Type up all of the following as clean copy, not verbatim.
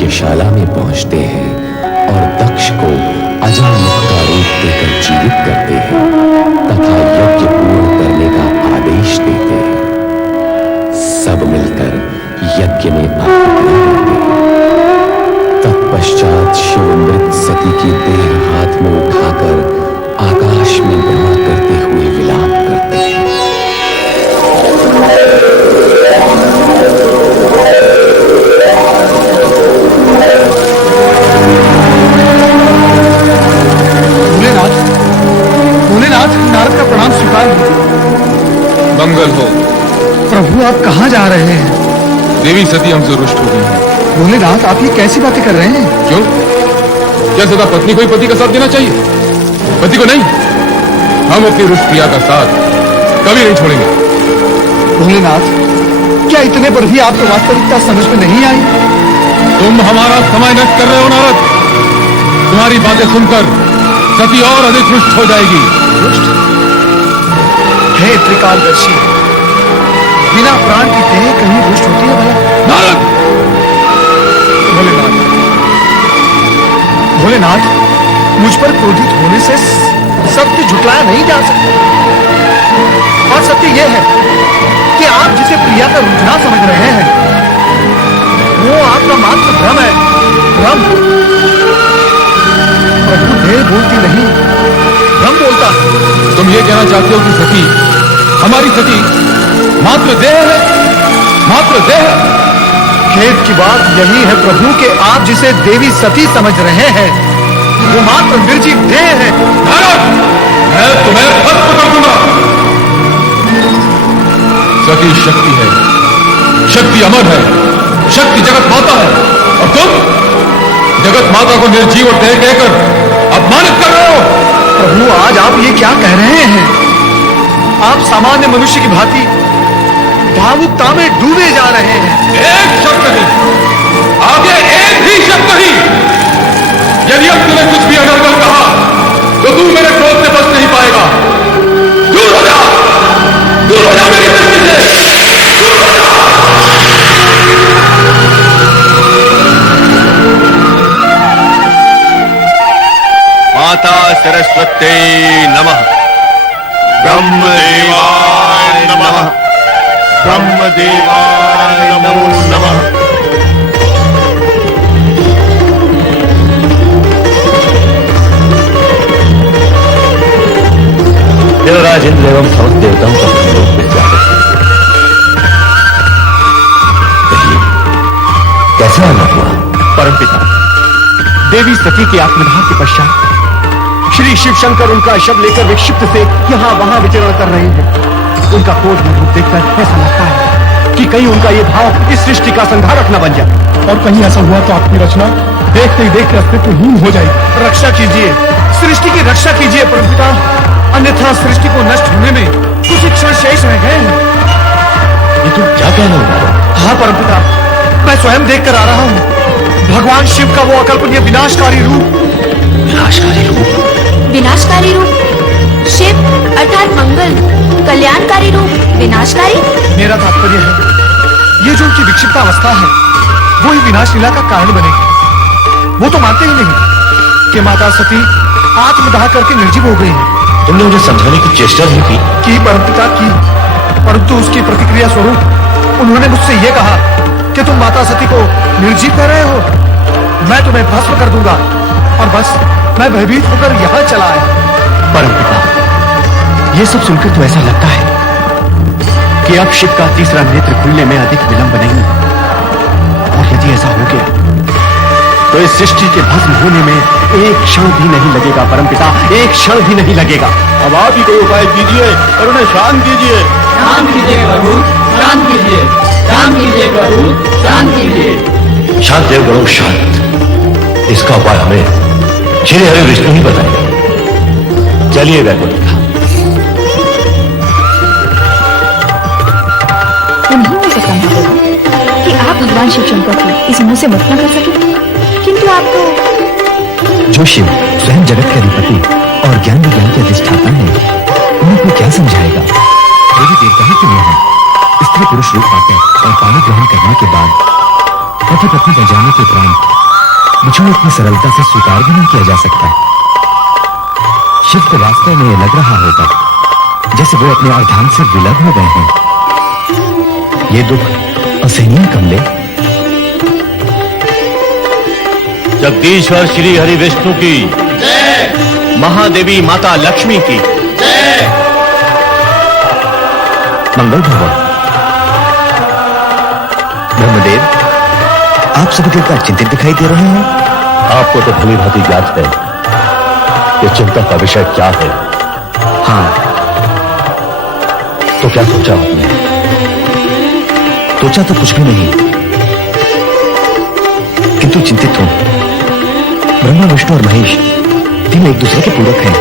यज्ञशाला में पहुंचते हैं और दक्ष को अजामिल का रूप देकर जीवित करते हैं तथा यज्ञ पूर्ण करने का आदेश देते हैं। सब मिलकर यज्ञ में आहुति देते हैं। तत्पश्चात शिव मृत सती की देह हाथ में उठाकर आकाश में भ्रमण करते हुए विलाप करते हैं। भोलेनाथ, नारद का प्रणाम स्वीकार हो। मंगल हो। प्रभु, आप कहाँ जा रहे हैं? देवी सती हमसे रुष्ट हो गई है। भोलेनाथ, आप ये कैसी बातें कर रहे हैं? क्यों? क्या सदा पत्नी को ही पति का साथ देना चाहिए, पति को नहीं? हम अपनी रुष्ट प्रिया का साथ कभी नहीं छोड़ेंगे। भोलेनाथ, क्या इतने पर भी आपको वास्तविकता समझ में नहीं आई? तुम हमारा समय नष्ट कर रहे हो नारद। तुम्हारी बातें सुनकर सती और अधिक रुष्ट हो जाएगी। रुष्ट? हे त्रिकालदर्शी, बिना प्राण की देह कहीं रुष्ट होती है भला? नारद! भोलेनाथ, भोलेनाथ, मुझ पर क्रोधित होने से सत्य झुटलाया नहीं जा सकता। और सत्य यह है कि आप जिसे प्रिया का रुझान समझ रहे हैं वो आपका मात्र भ्रम है। भ्रम। प्रभु देह बोलती नहीं, भ्रम बोलता है। तुम ये कहना चाहते हो कि सती, हमारी सती मात्र देह है? मात्र देह? खेद की बात यही है प्रभु कि आप जिसे देवी सती समझ रहे हैं वो मात्र निर्जीव देह है। नारद, मैं तुम्हें भस्म कर दूंगा। सती शक्ति है, शक्ति अमर है, शक्ति जगत माता है, और तुम जगत माता को निर्जीव और देह कहकर अपमानित कर रहे हो। प्रभु, आज आप ये क्या कह रहे हैं? आप सामान्य मनुष्य की भांति भावुकता में डूबे जा रहे हैं। एक शब्द नहीं, आगे एक भी शब्द नहीं। यदि अब तूने कुछ भी अनर्गल कहा तो तू मेरे क्रोध से बच नहीं पाएगा। दूर हो जा, दूर हो जा मेरी दृष्टि से, दूर हो जा। माता सरस्वती नमः। ब्रह्मदेवाय नमः। ब्रह्मदेवाय नमो नमः। देवराज इंद्र एवं समस्त देवताओं का लोक में स्वागत है। कहिए, कैसे आना हुआ? परमपिता, देवी सती के आत्मदाह के पश्चात श्री शिव शंकर उनका शव लेकर विक्षिप्त से यहाँ वहां विचरण कर रहे हैं। उनका क्रोध में रूप देखकर ऐसा लगता है कि कहीं उनका ये भाव इस सृष्टि का संहारक न बन जाए, और कहीं ऐसा हुआ तो आपकी रचना देखते ही देखते अस्तित्वहीन हो जाएगी। रक्षा कीजिए, सृष्टि की रक्षा कीजिए परमपिता, अन्यथा सृष्टि को नष्ट होने में कुछ क्षण शेष रह गए हैं। ये तुम क्या कहने वाला? हाँ परमपिता, मैं स्वयं देखकर आ रहा हूँ भगवान शिव का वो अकल्पनीय विनाशकारी रूप। विनाशकारी रूप? विनाशकारी रूप? शिव अर्थात मंगल, कल्याणकारी रूप विनाशकारी? मेरा तात्पर्य है ये जो उनकी विक्षिप्त अवस्था है वो ही विनाश लीला का कारण बनेगी। वो तो मानते ही नहीं कि माता सती आत्मदाह करके निर्जीव हो गई है। तुमने मुझे समझाने की चेष्टा नहीं की? परमपिता की, परंतु उसकी प्रतिक्रिया स्वरूप उन्होंने मुझसे ये कहा कि तुम माता सती को निर्जीव कर रहे हो, मैं तुम्हें भस्म कर दूंगा, और बस मैं भयभीत होकर यहाँ चला आया। परमपिता, ये सब सुनकर तो ऐसा लगता है कि अब शिव का तीसरा नेत्र खुलने में अधिक विलंब नहीं, और यदि ऐसा हो गया तो इस सृष्टि के भस्म होने में एक क्षण भी नहीं लगेगा। परमपिता, एक क्षण भी नहीं लगेगा। अब आप ही कोई उपाय कीजिए और उन्हें शांत कीजिए। शांत कीजिए प्रभु, शांत कीजिए, शांत कीजिए प्रभु, शांत कीजिए। शांत देवगणों, शांत। इसका उपाय हमें श्री हरि विष्णु ही बताएंगे। चलिए वैकुंठ धाम। उन्हीं में से संभव होगा कि आप भगवान शिव शंकर को इस मुंह से मुक्त न कर सके, किंतु आप तो जो शिव स्वयं जगत के अधिपति और ज्ञान विज्ञान के अधिष्ठाता है, उनको क्या समझाएगा? थोड़ी देर का ही क्यों है, स्त्री पुरुष रूप पाकर और पानी ग्रहण करने के बाद पति पत्नी बन जाने के उपरांत मुझे इतनी सरलता से स्वीकार भी नहीं किया जा सकता। शिव को वास्तव में लग रहा होगा जैसे वो अपने अर्धांग से विलग हो गए हैं। ये दुख असहनीय कमले। जगदीश्वर श्री हरि विष्णु की जय, महादेवी माता लक्ष्मी की जय। मंगल भवन। ब्रह्मदेव, आप सभी देवता चिंतित दिखाई दे रहे हैं। आपको तो भली भांति ज्ञात है कि चिंता का विषय क्या है। हाँ, तो क्या सोचा आपने? सोचा तो कुछ भी नहीं, किंतु चिंतित हूं। ब्रह्मा, विष्णु और महेश तीनों एक दूसरे के पूरक हैं,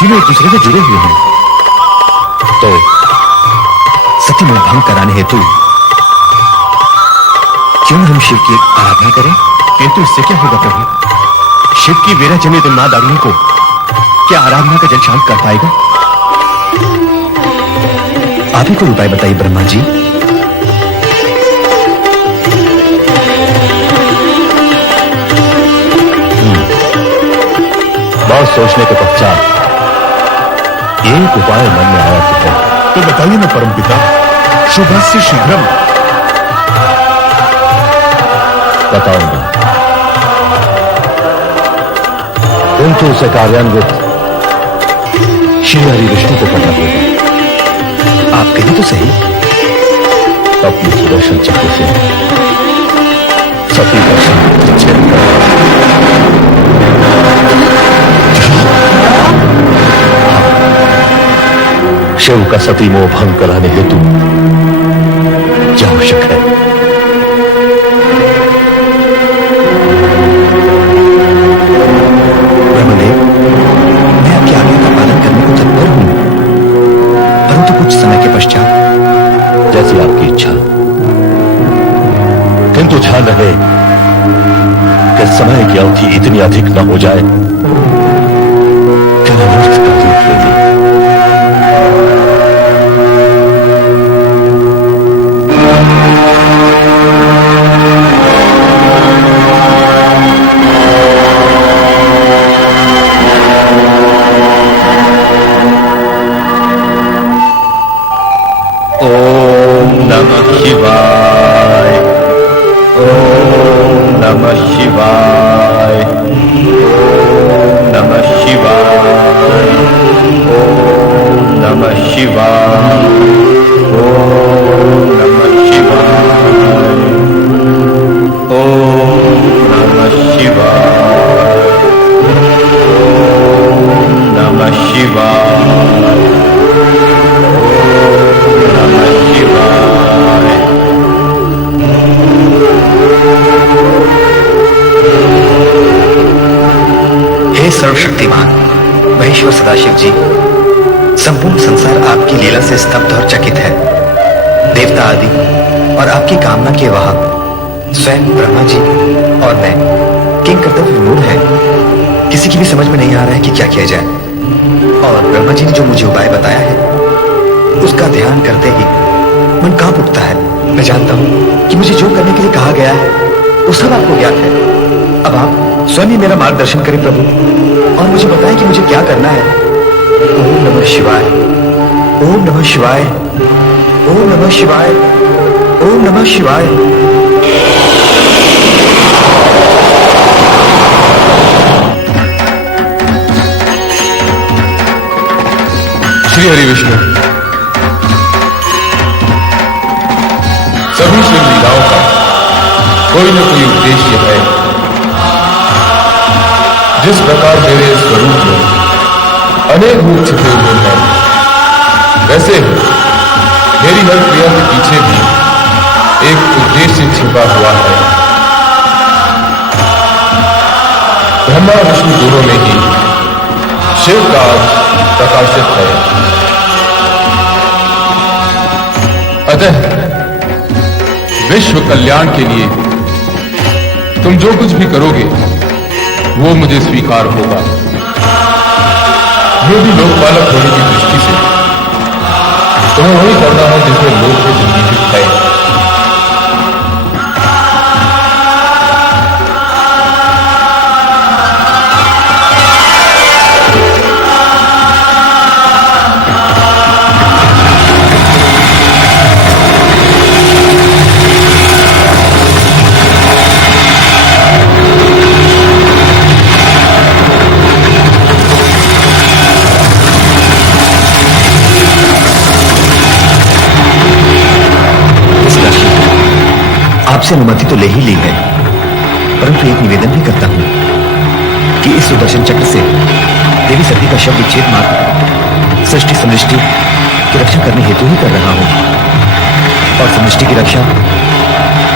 तीनों एक दूसरे से जुड़े हुए हैं। तो सती में भंग कराने हेतु क्यों हम शिव की आराधना करें? किंतु इससे क्या होगा प्रभु? शिव की वीरा जनित उन्माद अग्नि को क्या आराधना का जल शांत कर पाएगा? आप ही कोई उपाय बताइए ब्रह्मा जी। बहुत सोचने के पश्चात एक उपाय मन में आया तो बताइए ना परमपिता। शुभस्य शीघ्रम। बताऊंगा, किंतु उसे कार्यान्वित श्री हरि विष्णु को करना होगा। आप कहिए तो सही। अपने सुदर्शन चक्र से सती का छेद कर शिव का सती मोह भंग कराने हेतु क्या आवश्यक है? ब्रह्मदेव, मैं आपकी आज्ञा का पालन करने को तत्पर हूं, परंतु कुछ समय के पश्चात। जैसी आपकी इच्छा, किंतु ध्यान रहे कि समय की अवधि इतनी अधिक न हो जाए कि अनर्थ का रूप ले ले। ओम नमः शिवाय, ओम नमः शिवाय, ओम नमः शिवाय, ओम नमः शिवाय, ओम नमः शिवाय, ओम नमः शिवाय, ओम नमः शिवाय, नमः शिवाय। हे सर्वशक्तिमान महेश्वर सदाशिव जी, संपूर्ण संसार आपकी लीला से स्तब्ध और चकित है। देवता आदि और आपकी कामना के वाहक स्वयं ब्रह्मा जी और मैं किंग कर्तव्य विमूढ़ है। किसी की भी समझ में नहीं आ रहा है कि क्या किया जाए। और ब्रह्मा जी ने जो मुझे उपाय बताया है उसका ध्यान करते ही मन कांप उठता है। मैं जानता हूं कि मुझे जो करने के लिए कहा गया है वो सब आपको ज्ञात है। अब आप स्वयं ही मेरा मार्गदर्शन करें प्रभु और मुझे बताएं कि मुझे क्या करना है। ओम नमः शिवाय, ओम नमः शिवाय, ओम नमः शिवाय, ओम नमः शिवाय। श्री हरि विष्णु, सभी शिव लीलाओं का कोई न कोई उद्देश्य है। जिस प्रकार मेरे स्वरूप में अनेक रूप छिपे हुए हैं, वैसे ही मेरी हर क्रिया के पीछे भी एक उद्देश्य छिपा हुआ है। ब्रह्मा विष्णु दोनों में ही शिव का प्रकाशित है। अतः विश्व कल्याण के लिए तुम जो कुछ भी करोगे वो मुझे स्वीकार होगा। ये भी लोकपालक होने की दृष्टि से तुम्हें वही करना है जिसमें लोक की जिंदगी है। आपसे अनुमति तो ले ही ली है, परंतु एक निवेदन भी करता हूं कि इस सुदर्शन चक्र से देवी सती का शव विच्छेद मार्ग सृष्टि समृष्टि की रक्षा करने हेतु ही कर रहा हूं, और समृष्टि की रक्षा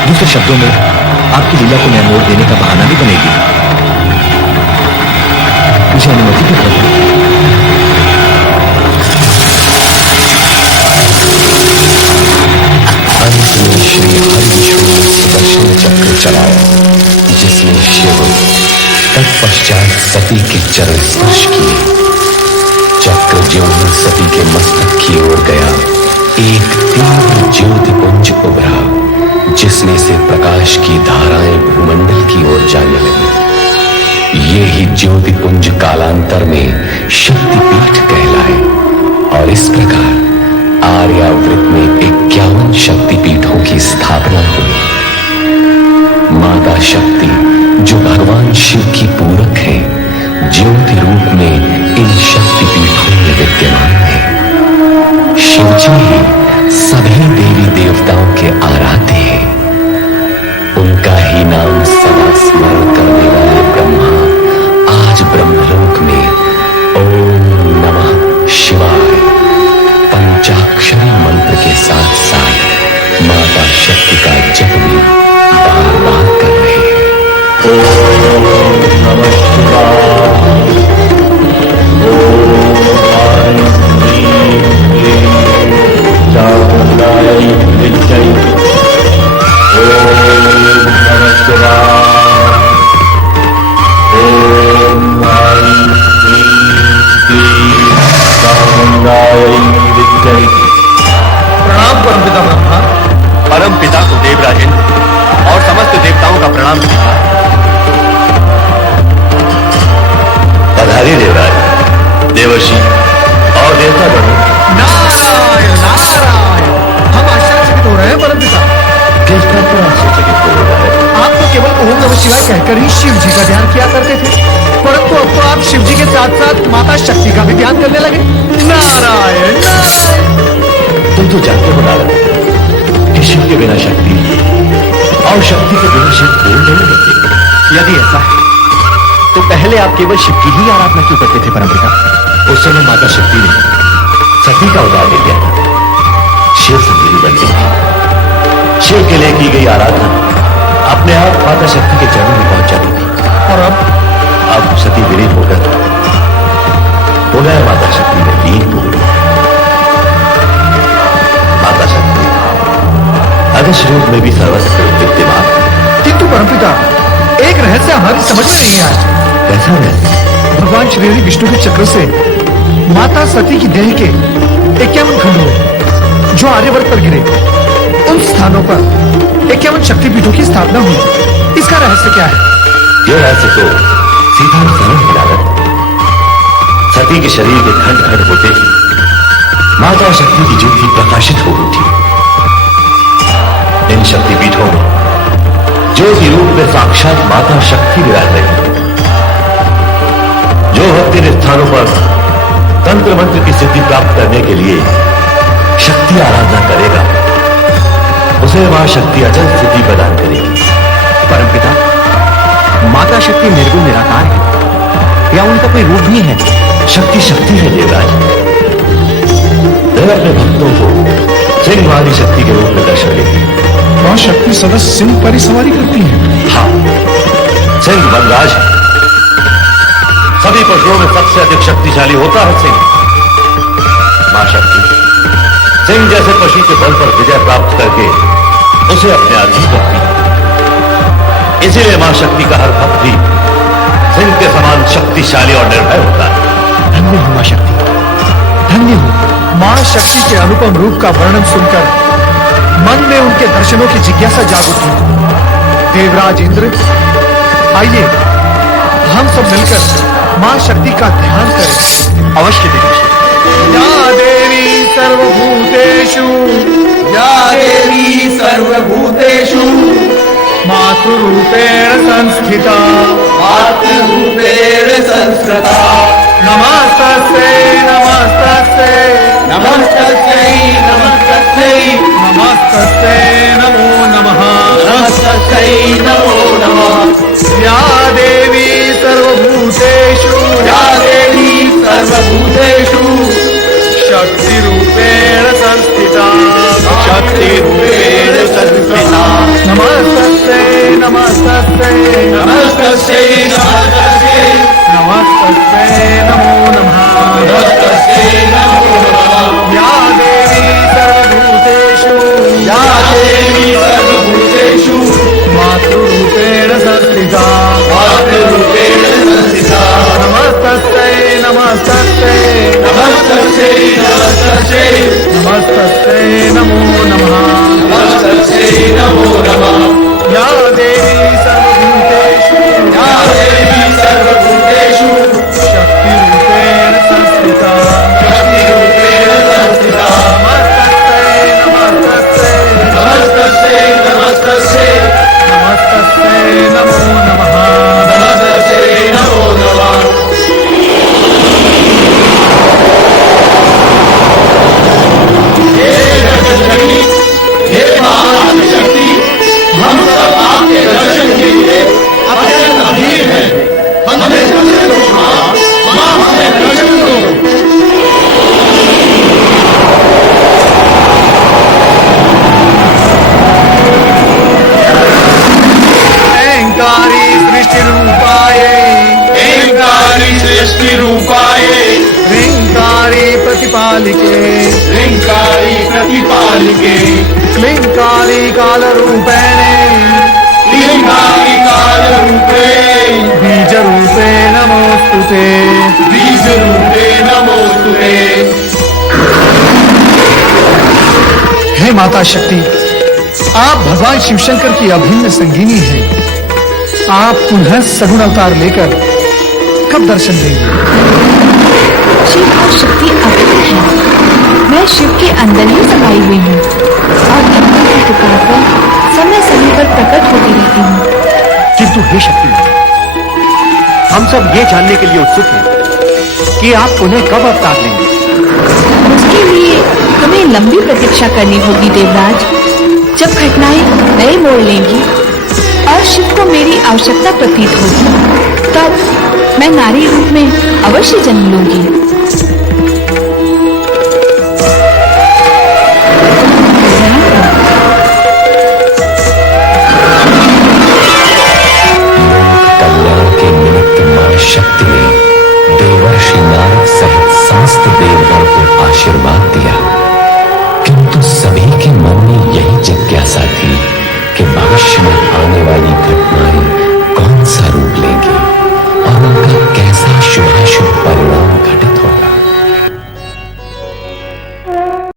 दूसरे शब्दों में आपकी लीला को नया मोड़ देने का बहाना भी बनेगी। मुझे अनुमति दे प्रभु। अंत में श्री हरिविष्णु ने सुदर्शन चक्र चलाया, जिसमें शिव तत्पश्चात सती के चरण स्पर्श किए। चक्र ज्यों ही सती के मस्तक की ओर गया, एक तीव्र ज्योतिपुंज उभरा, जिसमें से प्रकाश की धाराएं भूमंडल की ओर जाने लगी। ये ही ज्योतिपुंज कालांतर में शक्तिपीठ कहलाए, और इस प्रकार आर्यावृत में 51 शक्तिपीठों की स्थापना हुई। माता शक्ति, जो भगवान शिव की पूरक है, ज्योति रूप में इन शक्तिपीठों में विद्यमान है। शिवजी ही सभी देवी देवताओं के आराध्य हैं। उनका ही नाम सदा स्मरण करने वाले ब्रह्मा आज ब्रह्मलोक में ओम नमः शिवाय पंचाक्षरी मंत्र के साथ साथ माता शक्ति का जप भी बार बार कर रहे हैं। ओम नमः शिवाय, ओम चामुंडाय विद्महे, ओम नमः शिवाय, ओम चामुंडाय विद्महे। प्रणाम परम पिता ब्रह्मा। परम पिता को देवराजेंद्र और समस्त देवताओं का प्रणाम। पधारिए देवराज, देवर्षि और देवतागण। नारायण नारायण, हम आश्चर्यचकित हो रहे हैं परम पिता। किस बात पर आश्चर्यचकित हो रहा है? आप तो केवल ओम नमः शिवाय कहकर ही शिव जी का ध्यान किया करते थे, परंतु अब तो आप शिव जी के साथ साथ माता शक्ति का भी ध्यान करने लगे। नारायण नारायण। तुम तो जानते हो नारद कि शिव के बिना शक्ति और शक्ति के बिना शिव बोल नहीं होते। यदि ऐसा है तो पहले आप केवल शिव की ही आराधना क्यों करते थे परमपिता? उस समय माता शक्ति ने सती का उदार ले लिया था, शिव संजीवी बन गई थी। शिव के लिए की गई आराधना अपने आप माता शक्ति के चरणों में पहुंच जाती थी। और अब सती विलीन होकर पुनः माता शक्ति में लीन हो गई। माता शक्ति अदृश्य रूप में भी सर्वत्र विद्यमान। किंतु परमपिता, एक रहस्य हमारी समझ में नहीं आया। कैसा रहस्य? भगवान श्री हरि विष्णु के चक्र से माता सती की देह के 51 खंड हुए, जो आर्यवर्त पर गिरे। उन स्थानों पर 51 शक्तिपीठों की स्थापना हुई। इसका रहस्य क्या है? यह रहस्य तो सीधा सरल हिलावत। सती के शरीर के खंड खंड होते ही माता शक्ति की ज्योति प्रकाशित हो उठी। इन शक्तिपीठों में ज्योति रूप में साक्षात माता शक्ति विराज रही। जो भक्त इन स्थानों पर तंत्र मंत्र की सिद्धि प्राप्त करने के लिए शक्ति आराधना करेगा, उसे मां शक्ति अचल स्थिति प्रदान करेगी। परमपिता, माता शक्ति निर्गुण निराकार है या उनका कोई रूप भी है? शक्ति शक्ति है देवराज। वह अपने भक्तों को सिंह वाली शक्ति के रूप में दर्शन देती है। मां शक्ति सदा सिंह पर ही सवारी करती है। हाँ, सिंह वनराज है। सभी पशुओं में सबसे अधिक शक्तिशाली होता है सिंह। मां शक्ति सिंह जैसे पशु के बल पर विजय प्राप्त करके उसे अपने अधीन करती है। इसीलिए मां शक्ति का हर भक्त भी सिंह के समान शक्तिशाली और निर्भय होता है। धन्य हो मां शक्ति, धन्य हो। मां शक्ति के अनुपम रूप का वर्णन सुनकर मन में उनके दर्शनों की जिज्ञासा जाग उठी। देवराज इंद्र, आइए हम सब मिलकर मां शक्ति का ध्यान करें। अवश्य देवी। या देवी सर्वभूतेषु, या देवी सर्वभूतेषु मातृरूपेण संस्थिता, मातृरूपेण संस्कृता। नमस्तस्यै नमस्तस्यै नमस्तस्यै नमस्तस्यै नमस्तस्यै नमो नमः। नमस्तस्यै नमस्तस्यै नमो नमः। या देवी सर्वभूतेषु या देवी सर्वभूतेषु शक्तिरूपेण संस्थिता शक्तिरूपेण संस्थिता नमस्तस्यै नमस्तस्यै नमस्तस्यै नमस्तस्यै नमस्तस्यै नमो नमः नमस्तस्यै नमो नमः। या देवी सर्वभूतेषु या देवी सर्वभूतेषु मातृरूपेण संस्थिता मातृरूपेण संस्थिता नमस्तस्यै नमस्तस्यै नमस्तस्यै नमस्तस्यै नमस्तस्यै नमो नमः नमस्तस्यै नमो नमः। या देवी सर्वभूतेषु या देवी सर्वभूतेषु शक्तिरूपेण संस्थिता शक्तिरूपेण संस्थिता नमस्तस्यै नमस्तस्यै नमस्तस्यै नमस्तस्यै नमस्तस्यै नमो नमः नमस्तस्यै नमो नमः। हे जगज्जननी, हे महाशक्ति, हम सब आपके दर्शन के लिए अत्यंत अधीर हैं। हमें दर्शन दो मां, हमें दर्शन दो। ह्रींकारी सृष्टिरूपायै ह्रींकारी सृष्टि रूपाये ह्रींकारी प्रतिपालिके ह्रींकारी प्रतिपालिके क्लींकारी कालरूपेणे ह्रींकारी काल रूपे बीजरूपे नमोस्तुते बीज रूपे नमोस्तुते। हे माता शक्ति, आप भगवान शिवशंकर की अभिन्न संगिनी हैं। आप पुनः सगुण अवतार लेकर कब दर्शन देंगे? शिव और शक्ति अभिन्न है। मैं शिव के अंदर ही समाई हुई हूँ और भक्तों की पुकार पर समय समय पर प्रकट होती रहती हूँ। किंतु हे शक्ति, हम सब ये जानने के लिए उत्सुक हैं कि आप उन्हें कब अवतार लेंगे। उसके लिए हमें लंबी प्रतीक्षा करनी होगी देवराज। जब घटनाएं नए मोड़ लेंगी और शिव को मेरी आवश्यकता प्रतीत होगी, तब मैं नारी रूप में अवश्य जन्म लूंगी।